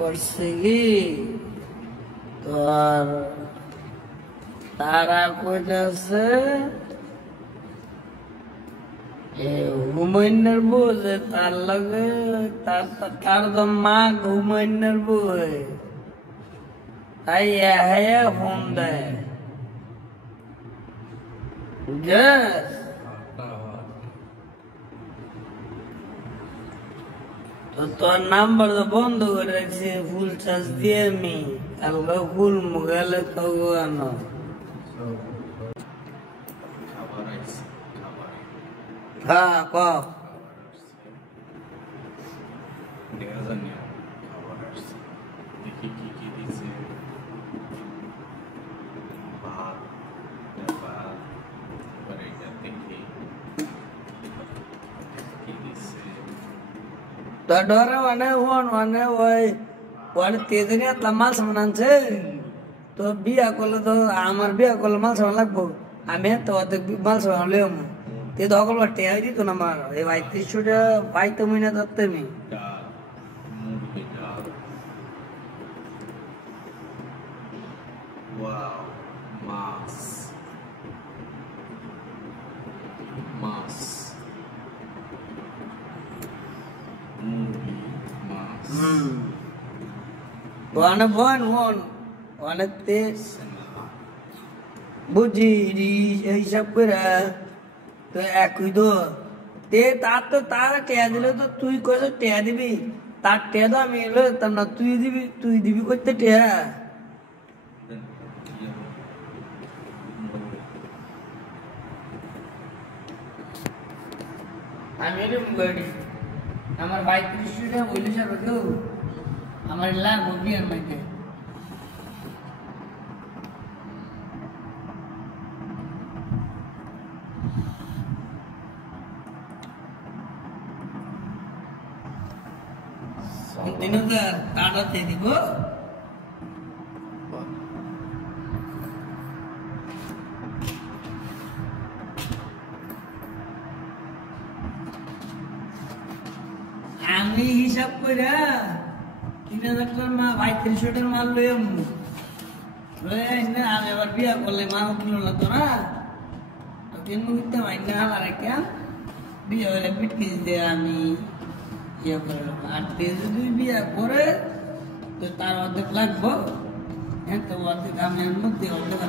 করছে কি তোর তারা কইতাছে হুমায়ুনের বউ যে তার লগে তার তো মা হুমায়ুনের বউ তাই হ্যাঁ ফোন দেয় তো তোর নাম্বার তো বন্ধ করে রাখছি ফুল চার্জ দিয়ে আমি কালকে ফুল মুগালে তো আনো হ্যাঁ ক डोरा वाने वाने तेजने माल सामान आनছে তো বিয়া করলে তো আমার বিয়া করলে মাল সামান লাগবো আমি তো অর্ধেক মাল সামান লইম তে দখল বাটে আই দিত না আমার এই ৩৫০০ টাকা পাইতে মইনা ধরতে আমি Wow, mass. অনেকতে বুঝি হিসাব করে তো একই তো তে তার তো তার টেয়া দিলে তো তুই কত টেয়া দিবি তার টেয়া তো আমি এলো তার না তুই দিবি করতে টেয়া আমি এরকম করি আমার ৩৫০০ টাকা বলে যাবে কেউ আমার লাগবো বিয়ের মাইকে কাটাতে দিব আমি হিসাব করে ৩০০০ টাকার মা ৩৫০০ টাকার মাল লইম আমি আবার বিয়া করলে মা কিলো না তোরা তিন মুহূর্তে মাইনে আমার একটা বিয়ে হলে পিটকে দিতে আমি ইয়ে করে আর যদি বিয়া করে তো তার অর্ধেক লাগবো হ্যাঁ তো অর্ধেক আমি মধ্যে অর্ধেক